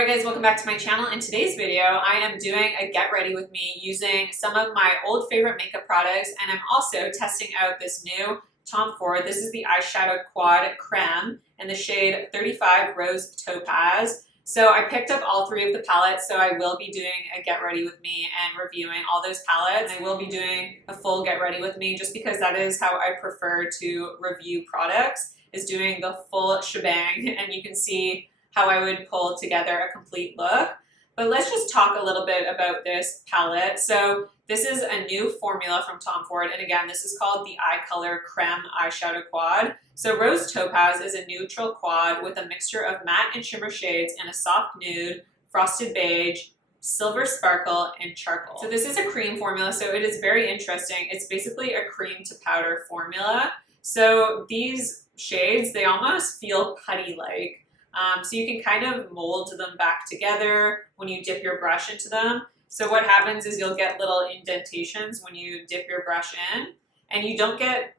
Alright guys, welcome back to my channel. In today's video, I am doing a get ready with me using some of my old favorite makeup products, and I'm also testing out this new Tom Ford. This is the eyeshadow quad Creme in the shade 35 Rose Topaz. So I picked up all three of the palettes, so I will be doing a get ready with me and reviewing all those palettes. I will be doing a full get ready with me just because that is how I prefer to review products, is doing the full shebang, and you can see how I would pull together a complete look. But let's just talk a little bit about this palette. So this is a new formula from Tom Ford, and again, this is called the Eye Color Creme Eyeshadow Quad. So Rose Topaz is a neutral quad with a mixture of matte and shimmer shades in a soft nude, frosted beige, silver sparkle, and charcoal. So this is a cream formula, so it is very interesting. It's basically a cream to powder formula. So these shades, they almost feel putty-like. So you can kind of mold them back together when you dip your brush into them. So what happens is you'll get little indentations when you dip your brush in, and you don't get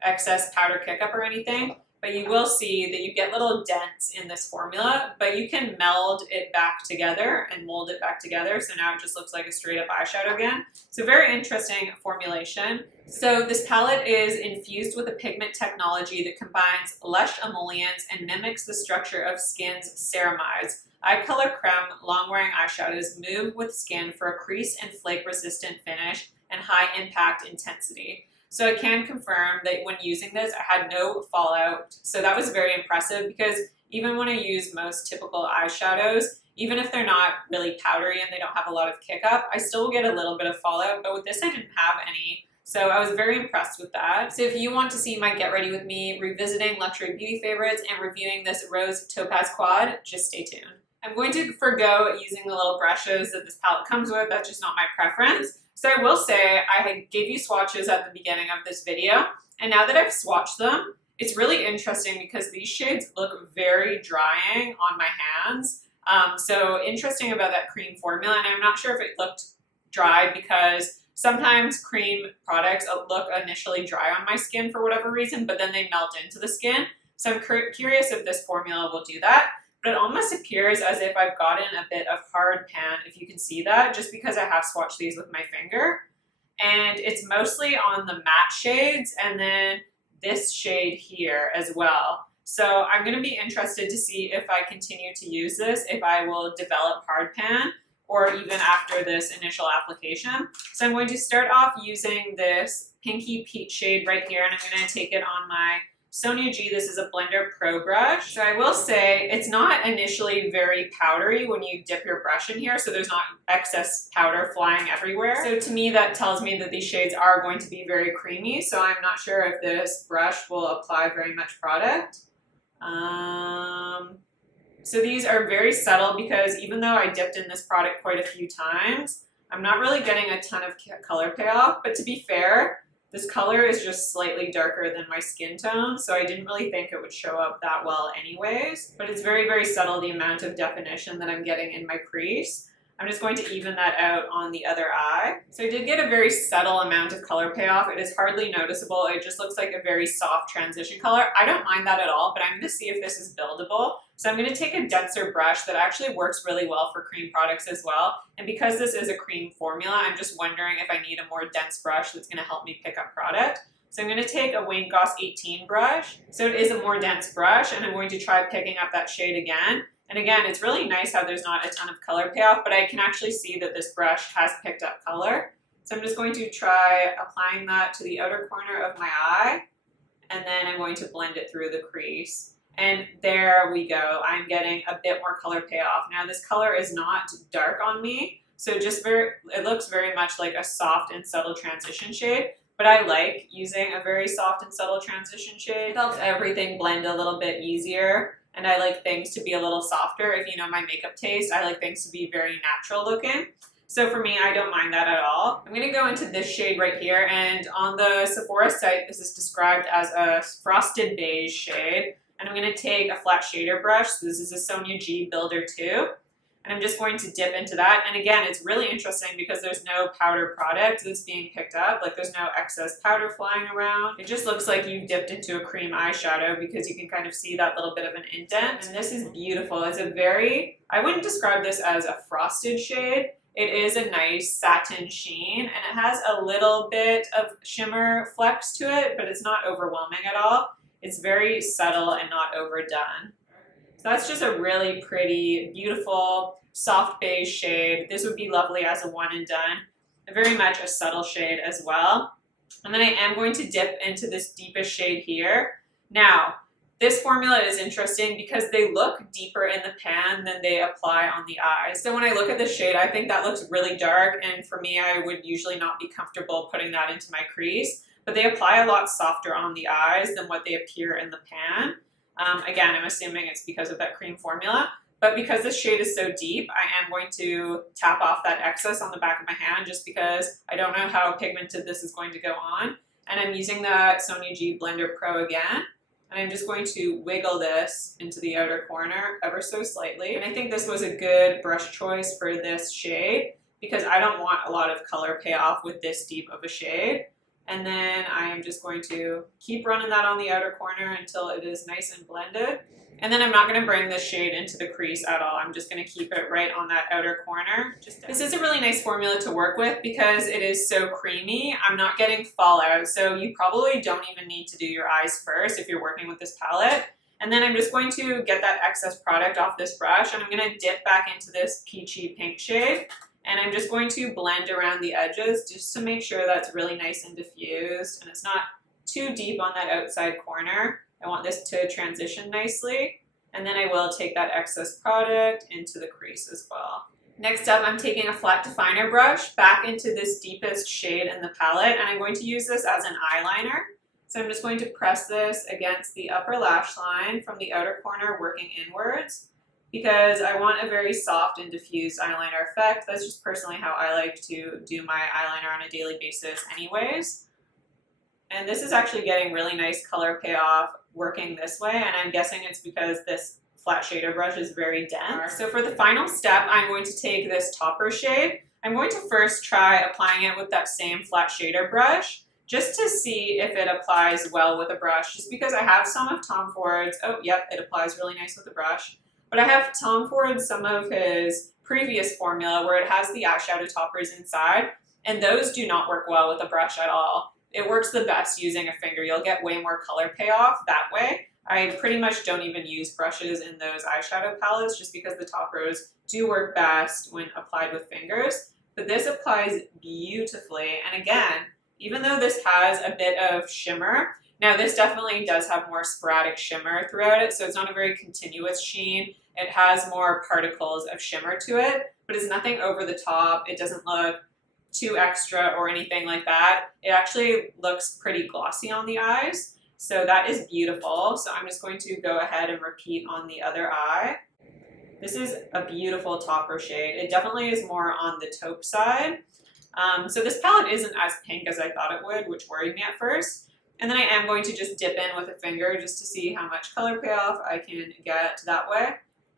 excess powder kick-up or anything, but you will see that you get little dents in this formula, but you can meld it back together and mold it back together, so now it just looks like a straight up eyeshadow again. So very interesting formulation. So this palette is infused with a pigment technology that combines lush emollients and mimics the structure of skin's ceramides. Eye Color Creme long-wearing eyeshadows move with skin for a crease and flake-resistant finish and high impact intensity. So I can confirm that when using this, I had no fallout. So that was very impressive, because even when I use most typical eyeshadows, even if they're not really powdery and they don't have a lot of kick up, I still get a little bit of fallout, but with this I didn't have any. So I was very impressed with that. So if you want to see my get ready with me revisiting luxury beauty favorites and reviewing this Rose Topaz quad, just stay tuned. I'm going to forgo using the little brushes that this palette comes with. That's just not my preference. So I will say I gave you swatches at the beginning of this video, and now that I've swatched them, it's really interesting because these shades look very drying on my hands. So interesting about that cream formula, and I'm not sure if it looked dry because sometimes cream products look initially dry on my skin for whatever reason, but then they melt into the skin. So I'm curious if this formula will do that. But it almost appears as if I've gotten a bit of hard pan, if you can see that, just because I have swatched these with my finger. And it's mostly on the matte shades and then this shade here as well. So I'm going to be interested to see if I continue to use this, if I will develop hard pan, or even after this initial application. So I'm going to start off using this pinky peach shade right here, and I'm going to take it on my Sonia G. This is a Blender Pro brush. So I will say it's not initially very powdery when you dip your brush in here, so there's not excess powder flying everywhere. So to me, that tells me that these shades are going to be very creamy, so I'm not sure if this brush will apply very much product. So these are very subtle because even though I dipped in this product quite a few times, I'm not really getting a ton of color payoff, but to be fair, this color is just slightly darker than my skin tone, so I didn't really think it would show up that well anyways. But it's very, very subtle, the amount of definition that I'm getting in my crease. I'm just going to even that out on the other eye. So I did get a very subtle amount of color payoff. It is hardly noticeable. It just looks like a very soft transition color. I don't mind that at all, but I'm going to see if this is buildable. So I'm going to take a denser brush that actually works really well for cream products as well. And because this is a cream formula, I'm just wondering if I need a more dense brush that's going to help me pick up product. So I'm going to take a Wayne Goss 18 brush. So it is a more dense brush, and I'm going to try picking up that shade again. And again, it's really nice how there's not a ton of color payoff, but I can actually see that this brush has picked up color. So I'm just going to try applying that to the outer corner of my eye, and then I'm going to blend it through the crease. And there we go. I'm getting a bit more color payoff. Now this color is not dark on me, so it looks very much like a soft and subtle transition shade, but I like using a very soft and subtle transition shade. It helps everything blend a little bit easier. And I like things to be a little softer. If you know my makeup taste, I like things to be very natural looking. So for me, I don't mind that at all. I'm gonna go into this shade right here, and on the Sephora site, this is described as a frosted beige shade. And I'm gonna take a flat shader brush. So this is a Sonia G Builder 2. And I'm just going to dip into that. And again, it's really interesting because there's no powder product that's being picked up. Like there's no excess powder flying around. It just looks like you've dipped into a cream eyeshadow because you can kind of see that little bit of an indent. And this is beautiful. It's a very, I wouldn't describe this as a frosted shade. It is a nice satin sheen and it has a little bit of shimmer flex to it, but it's not overwhelming at all. It's very subtle and not overdone. So that's just a really pretty, beautiful, soft beige shade. This would be lovely as a one and done. Very much a subtle shade as well. And then I am going to dip into this deepest shade here. Now, this formula is interesting because they look deeper in the pan than they apply on the eyes. So when I look at this shade, I think that looks really dark, and for me, I would usually not be comfortable putting that into my crease, but they apply a lot softer on the eyes than what they appear in the pan. Again, I'm assuming it's because of that cream formula, but because this shade is so deep, I am going to tap off that excess on the back of my hand just because I don't know how pigmented this is going to go on. And I'm using the Sonia G Blender Pro again, and I'm just going to wiggle this into the outer corner ever so slightly. And I think this was a good brush choice for this shade because I don't want a lot of color payoff with this deep of a shade. And then I am just going to keep running that on the outer corner until it is nice and blended. And then I'm not going to bring this shade into the crease at all. I'm just going to keep it right on that outer corner. This is a really nice formula to work with because it is so creamy. I'm not getting fallout, so you probably don't even need to do your eyes first if you're working with this palette. And then I'm just going to get that excess product off this brush, and I'm going to dip back into this peachy pink shade. And I'm just going to blend around the edges just to make sure that's really nice and diffused and it's not too deep on that outside corner. I want this to transition nicely. And then I will take that excess product into the crease as well. Next up, I'm taking a flat definer brush back into this deepest shade in the palette, and I'm going to use this as an eyeliner. So I'm just going to press this against the upper lash line from the outer corner working inwards, because I want a very soft and diffused eyeliner effect. That's just personally how I like to do my eyeliner on a daily basis anyways. And this is actually getting really nice color payoff working this way, and I'm guessing it's because this flat shader brush is very dense. So for the final step, I'm going to take this topper shade. I'm going to first try applying it with that same flat shader brush, just to see if it applies well with a brush, just because I have some of Tom Ford's, oh yep, it applies really nice with a brush. But I have Tom Ford, some of his previous formula where it has the eyeshadow toppers inside, and those do not work well with a brush at all. It works the best using a finger. You'll get way more color payoff that way. I pretty much don't even use brushes in those eyeshadow palettes just because the toppers do work best when applied with fingers. But this applies beautifully. And again, even though this has a bit of shimmer, now this definitely does have more sporadic shimmer throughout it, so it's not a very continuous sheen. It has more particles of shimmer to it, but it's nothing over the top. It doesn't look too extra or anything like that. It actually looks pretty glossy on the eyes, so that is beautiful. So I'm just going to go ahead and repeat on the other eye. This is a beautiful topper shade. It definitely is more on the taupe side. So this palette isn't as pink as I thought it would, which worried me at first. And then I am going to just dip in with a finger just to see how much color payoff I can get that way.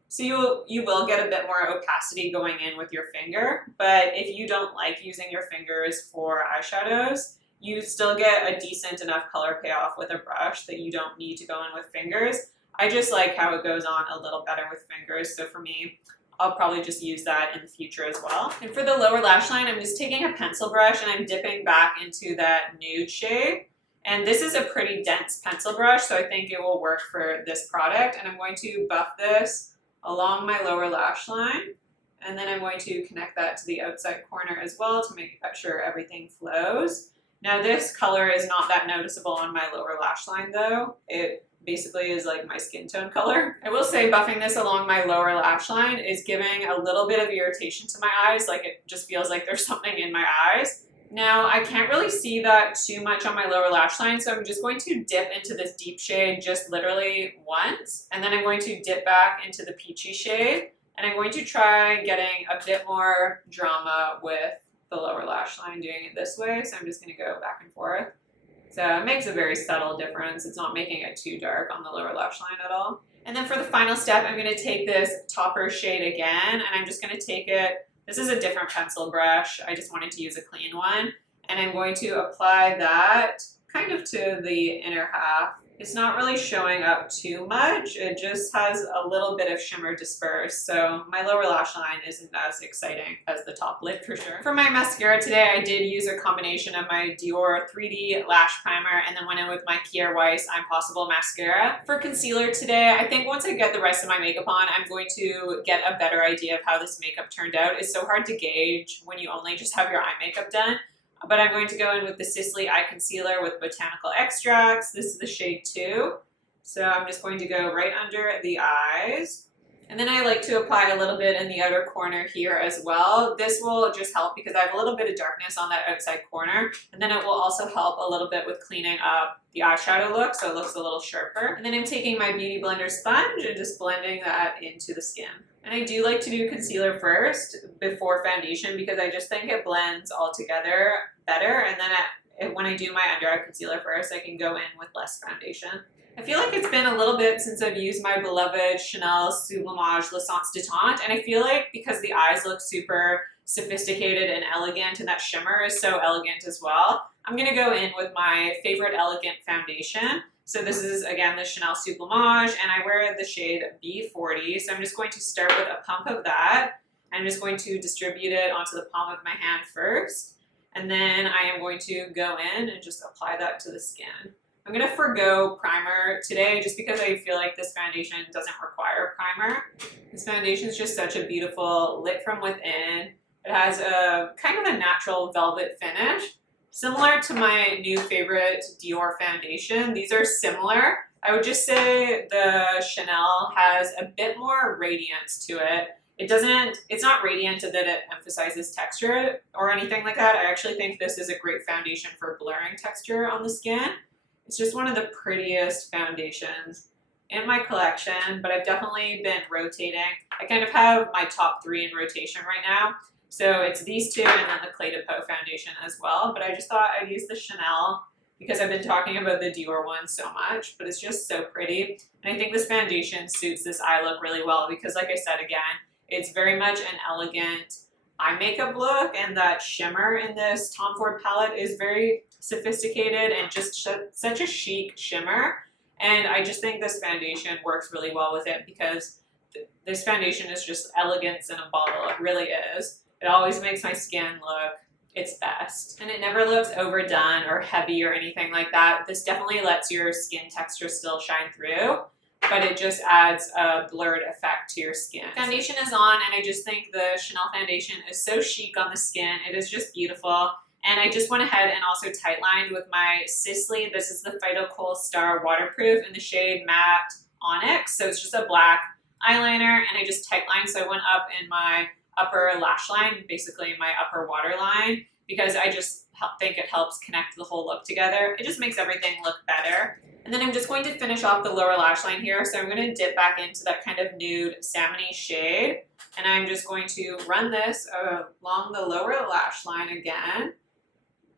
So you will get a bit more opacity going in with your finger, but if you don't like using your fingers for eyeshadows, you still get a decent enough color payoff with a brush that you don't need to go in with fingers. I just like how it goes on a little better with fingers, so for me, I'll probably just use that in the future as well. And for the lower lash line, I'm just taking a pencil brush and I'm dipping back into that nude shade. And this is a pretty dense pencil brush, so I think it will work for this product. And I'm going to buff this along my lower lash line. And then I'm going to connect that to the outside corner as well to make sure everything flows. Now this color is not that noticeable on my lower lash line though. It basically is like my skin tone color. I will say buffing this along my lower lash line is giving a little bit of irritation to my eyes. Like it just feels like there's something in my eyes. Now, I can't really see that too much on my lower lash line, so I'm just going to dip into this deep shade just literally once, and then I'm going to dip back into the peachy shade, and I'm going to try getting a bit more drama with the lower lash line doing it this way, so I'm just going to go back and forth. So it makes a very subtle difference. It's not making it too dark on the lower lash line at all. And then for the final step, I'm going to take this topper shade again, and I'm just going to take it. This is a different pencil brush. I just wanted to use a clean one. And I'm going to apply that kind of to the inner half. It's not really showing up too much. It just has a little bit of shimmer dispersed. So my lower lash line isn't as exciting as the top lid for sure. For my mascara today, I did use a combination of my Dior 3D Lash Primer and then went in with my Kjaer Weis I'm Possible mascara. For concealer today, I think once I get the rest of my makeup on, I'm going to get a better idea of how this makeup turned out. It's so hard to gauge when you only just have your eye makeup done. But I'm going to go in with the Sisley Eye Concealer with Botanical Extracts. This is the shade 2. So I'm just going to go right under the eyes. And then I like to apply a little bit in the outer corner here as well. This will just help because I have a little bit of darkness on that outside corner. And then it will also help a little bit with cleaning up the eyeshadow look so it looks a little sharper. And then I'm taking my Beauty Blender sponge and just blending that into the skin. And I do like to do concealer first before foundation because I just think it blends all together better. And then when I do my under eye concealer first, I can go in with less foundation. I feel like it's been a little bit since I've used my beloved Chanel Sublimage L'Essence de Teint, and I feel like because the eyes look super sophisticated and elegant and that shimmer is so elegant as well, I'm going to go in with my favorite elegant foundation. So this is, again, the Chanel Sublimage, and I wear the shade B40. So I'm just going to start with a pump of that. I'm just going to distribute it onto the palm of my hand first. And then I am going to go in and just apply that to the skin. I'm going to forgo primer today just because I feel like this foundation doesn't require primer. This foundation is just such a beautiful lit from within. It has a kind of a natural velvet finish. Similar to my new favorite Dior foundation. These are similar. I would just say the Chanel has a bit more radiance to it. It's not radiant that it emphasizes texture or anything like that. I actually think this is a great foundation for blurring texture on the skin. It's just one of the prettiest foundations in my collection, but I've definitely been rotating. I kind of have my top 3 in rotation right now. So it's these two and then the Éclat Peau foundation as well. But I just thought I'd use the Chanel because I've been talking about the Dior one so much, but it's just so pretty. And I think this foundation suits this eye look really well because, like I said again, it's very much an elegant eye makeup look, and that shimmer in this Tom Ford palette is very sophisticated and just such a chic shimmer. And I just think this foundation works really well with it because this foundation is just elegance in a bottle. It really is. It always makes my skin look its best. And it never looks overdone or heavy or anything like that. This definitely lets your skin texture still shine through, but it just adds a blurred effect to your skin. Foundation is on, and I just think the Chanel foundation is so chic on the skin. It is just beautiful. And I just went ahead and also tight-lined with my Sisley. This is the Phyto-Khol Star Waterproof in the shade Matte Onyx. So it's just a black eyeliner, and I just tight-lined. So I went up in my upper lash line, basically my upper waterline, because I just think it helps connect the whole look together. It just makes everything look better. And then I'm just going to finish off the lower lash line here. So I'm going to dip back into that kind of nude salmon-y shade. And I'm just going to run this along the lower lash line again,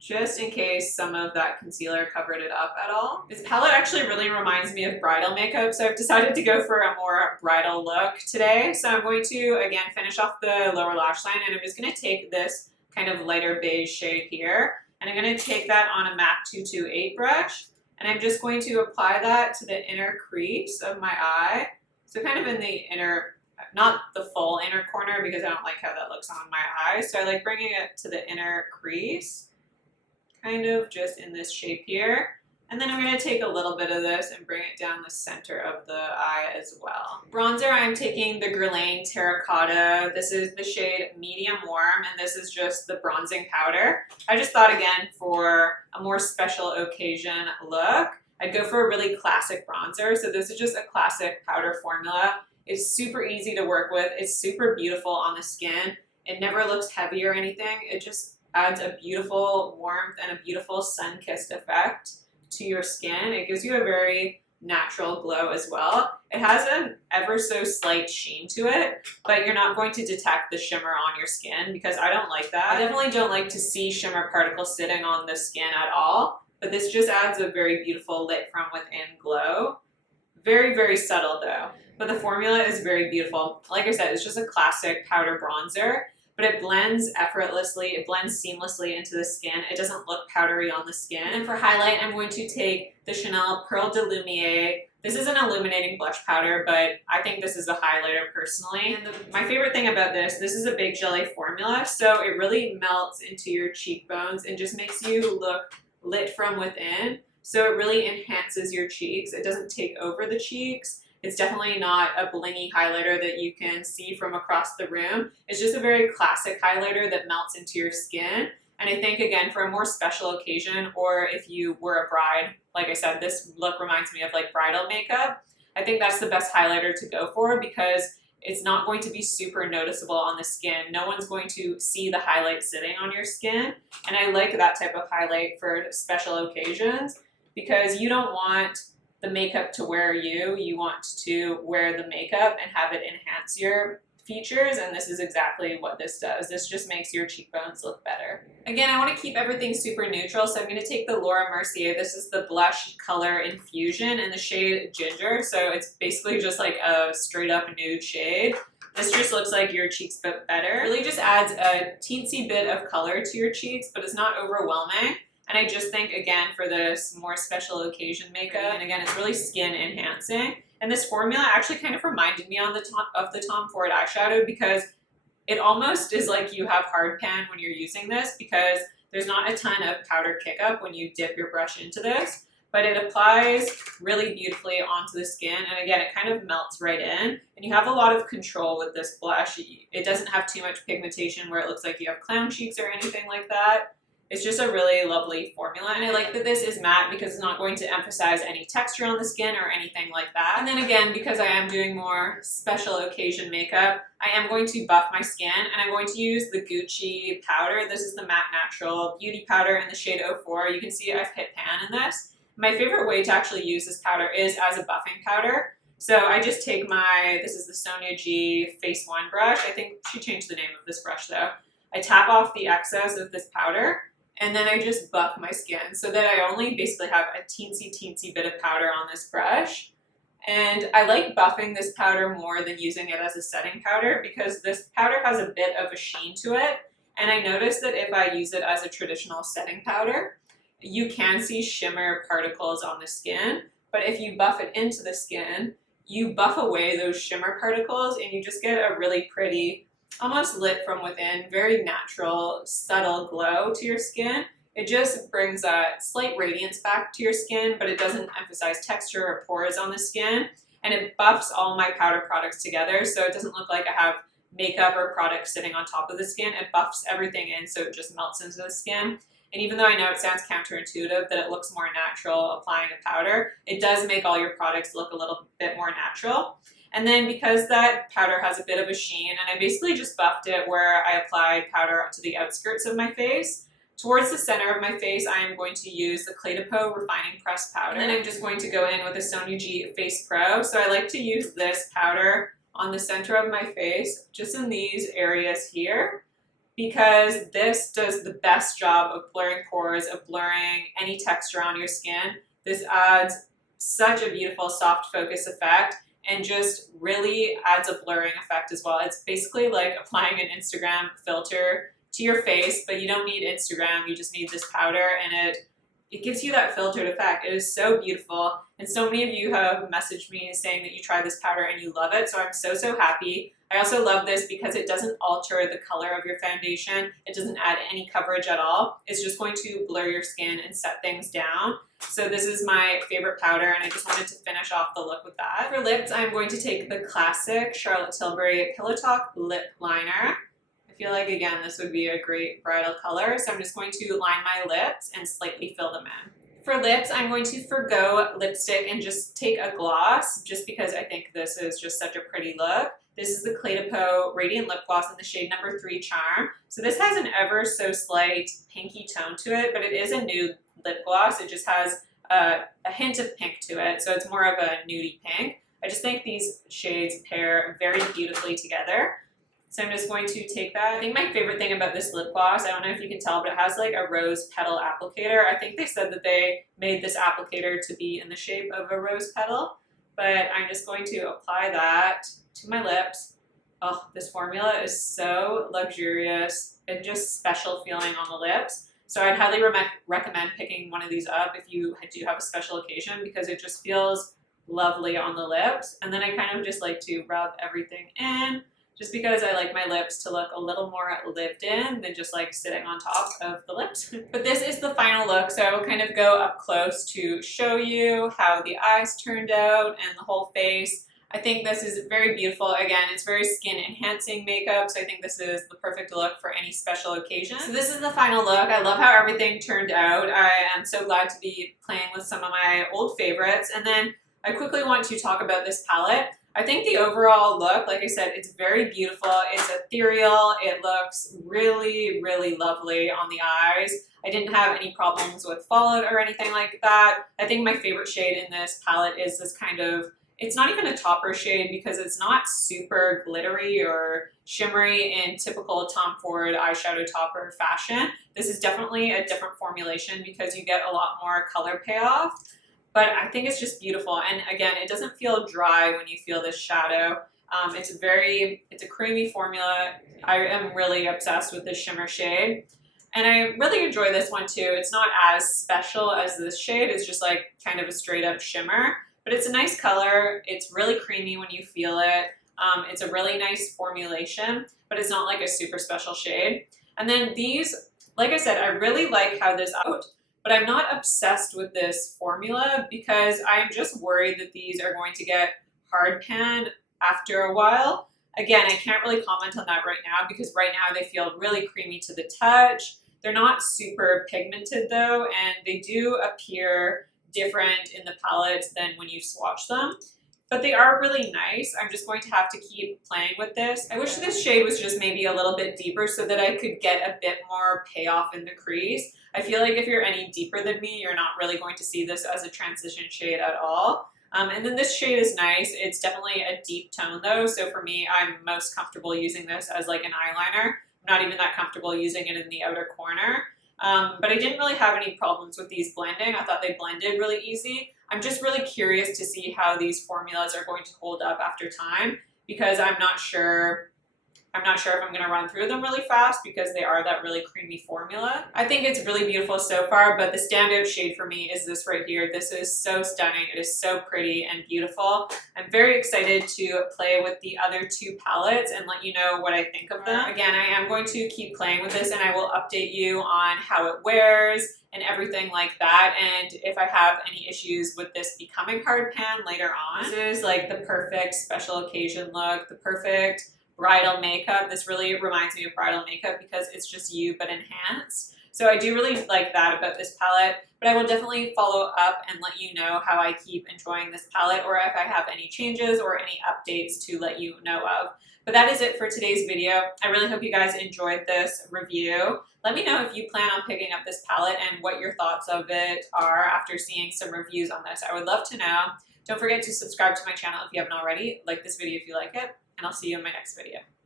just in case some of that concealer covered it up at all. This palette actually really reminds me of bridal makeup, so I've decided to go for a more bridal look today. So I'm going to, again, finish off the lower lash line, and I'm just going to take this kind of lighter beige shade here, and I'm going to take that on a MAC 228 brush, and I'm just going to apply that to the inner crease of my eye. So kind of in the inner, not the full inner corner because I don't like how that looks on my eye. So I like bringing it to the inner crease, kind of just in this shape here. And then I'm going to take a little bit of this and bring it down the center of the eye as well. Bronzer, I'm taking the Guerlain Terracotta. This is the shade Medium Warm, and this is just the bronzing powder. I just thought, again, for a more special occasion look, I'd go for a really classic bronzer. So this is just a classic powder formula. It's super easy to work with. It's super beautiful on the skin. It never looks heavy or anything. It just adds a beautiful warmth and a beautiful sun-kissed effect to your skin. It gives you a very natural glow as well. It has an ever so slight sheen to it, but you're not going to detect the shimmer on your skin because I don't like that. I definitely don't like to see shimmer particles sitting on the skin at all, but this just adds a very beautiful lit from within glow. Very, very subtle though. But the formula is very beautiful. Like I said, it's just a classic powder bronzer, but it blends effortlessly. It blends seamlessly into the skin. It doesn't look powdery on the skin. And for highlight, I'm going to take the Chanel Perles de Lumiere. This is an illuminating blush powder, but I think this is a highlighter personally. And my favorite thing about this is a big jelly formula, so it really melts into your cheekbones and just makes you look lit from within. So it really enhances your cheeks. It doesn't take over the cheeks. It's definitely not a blingy highlighter that you can see from across the room. It's just a very classic highlighter that melts into your skin. And I think, again, for a more special occasion, or if you were a bride, like I said, this look reminds me of like bridal makeup. I think that's the best highlighter to go for because it's not going to be super noticeable on the skin. No one's going to see the highlight sitting on your skin. And I like that type of highlight for special occasions because you don't want the makeup to wear you. You want to wear the makeup and have it enhance your features, and this is exactly what this does. This just makes your cheekbones look better. Again, I want to keep everything super neutral, so I'm going to take the Laura Mercier. This is the blush color Infusion in the shade Ginger, so it's basically just like a straight up nude shade. This just looks like your cheeks but better. It really just adds a teensy bit of color to your cheeks, but it's not overwhelming. And I just think, again, for this more special occasion makeup, and again, it's really skin enhancing. And this formula actually kind of reminded me of the Tom Ford eyeshadow because it almost is like you have hard pan when you're using this because there's not a ton of powder kick up when you dip your brush into this, but it applies really beautifully onto the skin. And again, it kind of melts right in and you have a lot of control with this blush. It doesn't have too much pigmentation where it looks like you have clown cheeks or anything like that. It's just a really lovely formula, and I like that this is matte because it's not going to emphasize any texture on the skin or anything like that. And then again, because I am doing more special occasion makeup, I am going to buff my skin, and I'm going to use the Gucci powder. This is the Matte Natural Beauty Powder in the shade 04. You can see I've hit pan in this. My favorite way to actually use this powder is as a buffing powder. So I just take this is the Sonia G Face One brush. I think she changed the name of this brush though. I tap off the excess of this powder, and then I just buff my skin so that I only basically have a teensy bit of powder on this brush. And I like buffing this powder more than using it as a setting powder because this powder has a bit of a sheen to it. And I noticed that if I use it as a traditional setting powder, you can see shimmer particles on the skin. But if you buff it into the skin, you buff away those shimmer particles and you just get a really pretty, almost lit from within, very natural, subtle glow to your skin. It just brings a slight radiance back to your skin, but it doesn't emphasize texture or pores on the skin. And it buffs all my powder products together, so it doesn't look like I have makeup or product sitting on top of the skin. It buffs everything in, so it just melts into the skin. And even though I know it sounds counterintuitive that it looks more natural applying a powder, it does make all your products look a little bit more natural. And then because that powder has a bit of a sheen, and I basically just buffed it where I applied powder to the outskirts of my face, towards the center of my face, I am going to use the Peau Refining Press Powder. And I'm just going to go in with the Sonia G Face Pro. So I like to use this powder on the center of my face, just in these areas here, because this does the best job of blurring pores, of blurring any texture on your skin. This adds such a beautiful soft focus effect and just really adds a blurring effect as well. It's basically like applying an Instagram filter to your face, but you don't need Instagram, you just need this powder, and it gives you that filtered effect. It is so beautiful, and so many of you have messaged me saying that you tried this powder and you love it, so I'm so happy. I also love this because it doesn't alter the color of your foundation. It doesn't add any coverage at all. It's just going to blur your skin and set things down. So this is my favorite powder, and I just wanted to finish off the look with that. For lips, I'm going to take the classic Charlotte Tilbury Pillow Talk Lip Liner. I feel like, again, this would be a great bridal color, so I'm just going to line my lips and slightly fill them in. For lips, I'm going to forgo lipstick and just take a gloss, just because I think this is just such a pretty look. This is the Peau Radiant Lip Gloss in the shade number 3 Charm. So this has an ever so slight pinky tone to it, but it is a nude lip gloss. It just has a hint of pink to it, so it's more of a nudie pink. I just think these shades pair very beautifully together. So I'm just going to take that. I think my favorite thing about this lip gloss, I don't know if you can tell, but it has like a rose petal applicator. I think they said that they made this applicator to be in the shape of a rose petal. but I'm just going to apply that to my lips. Oh, this formula is so luxurious and just special feeling on the lips. So I'd highly recommend picking one of these up if you do have a special occasion, because it just feels lovely on the lips. And then I kind of just like to rub everything in, just because I like my lips to look a little more lived in than just like sitting on top of the lips. But this is the final look, so I will kind of go up close to show you how the eyes turned out and the whole face. I think this is very beautiful. Again, it's very skin enhancing makeup, so I think this is the perfect look for any special occasion. So this is the final look. I love how everything turned out. I am so glad to be playing with some of my old favorites. And then I quickly want to talk about this palette. I think the overall look, like I said, it's very beautiful. It's ethereal. It looks really, really lovely on the eyes. I didn't have any problems with fallout or anything like that. I think my favorite shade in this palette is this kind of, it's not even a topper shade because it's not super glittery or shimmery in typical Tom Ford eyeshadow topper fashion. This is definitely a different formulation because you get a lot more color payoff. But I think it's just beautiful. And again, it doesn't feel dry when you feel this shadow. It's a creamy formula. I am really obsessed with this shimmer shade. And I really enjoy this one too. It's not as special as this shade. It's just like kind of a straight up shimmer. But it's a nice color. It's really creamy when you feel it. It's a really nice formulation, but it's not like a super special shade. And then these, like I said, I really like how this out. But I'm not obsessed with this formula because I'm just worried that these are going to get hard pan after a while. Again, I can't really comment on that right now because right now they feel really creamy to the touch. They're not super pigmented though, and they do appear different in the palette than when you swatch them. But they are really nice. I'm just going to have to keep playing with this. I wish this shade was just maybe a little bit deeper so that I could get a bit more payoff in the crease. I feel like if you're any deeper than me, you're not really going to see this as a transition shade at all. And then this shade is nice. It's definitely a deep tone though. So for me, I'm most comfortable using this as like an eyeliner. I'm not even that comfortable using it in the outer corner. But I didn't really have any problems with these blending. I thought they blended really easy. I'm just really curious to see how these formulas are going to hold up after time because I'm not sure if I'm going to run through them really fast because they are that really creamy formula. I think it's really beautiful so far, but the standout shade for me is this right here. This is so stunning. It is so pretty and beautiful. I'm very excited to play with the other two palettes and let you know what I think of them. Again, I am going to keep playing with this and I will update you on how it wears and everything like that, and if I have any issues with this becoming hard pan later on. This is like the perfect special occasion look, the perfect bridal makeup. This really reminds me of bridal makeup because it's just you but enhanced. So I do really like that about this palette, but I will definitely follow up and let you know how I keep enjoying this palette or if I have any changes or any updates to let you know of. But that is it for today's video. I really hope you guys enjoyed this review. Let me know if you plan on picking up this palette and what your thoughts of it are after seeing some reviews on this. I would love to know. Don't forget to subscribe to my channel if you haven't already. Like this video if you like it, and I'll see you in my next video.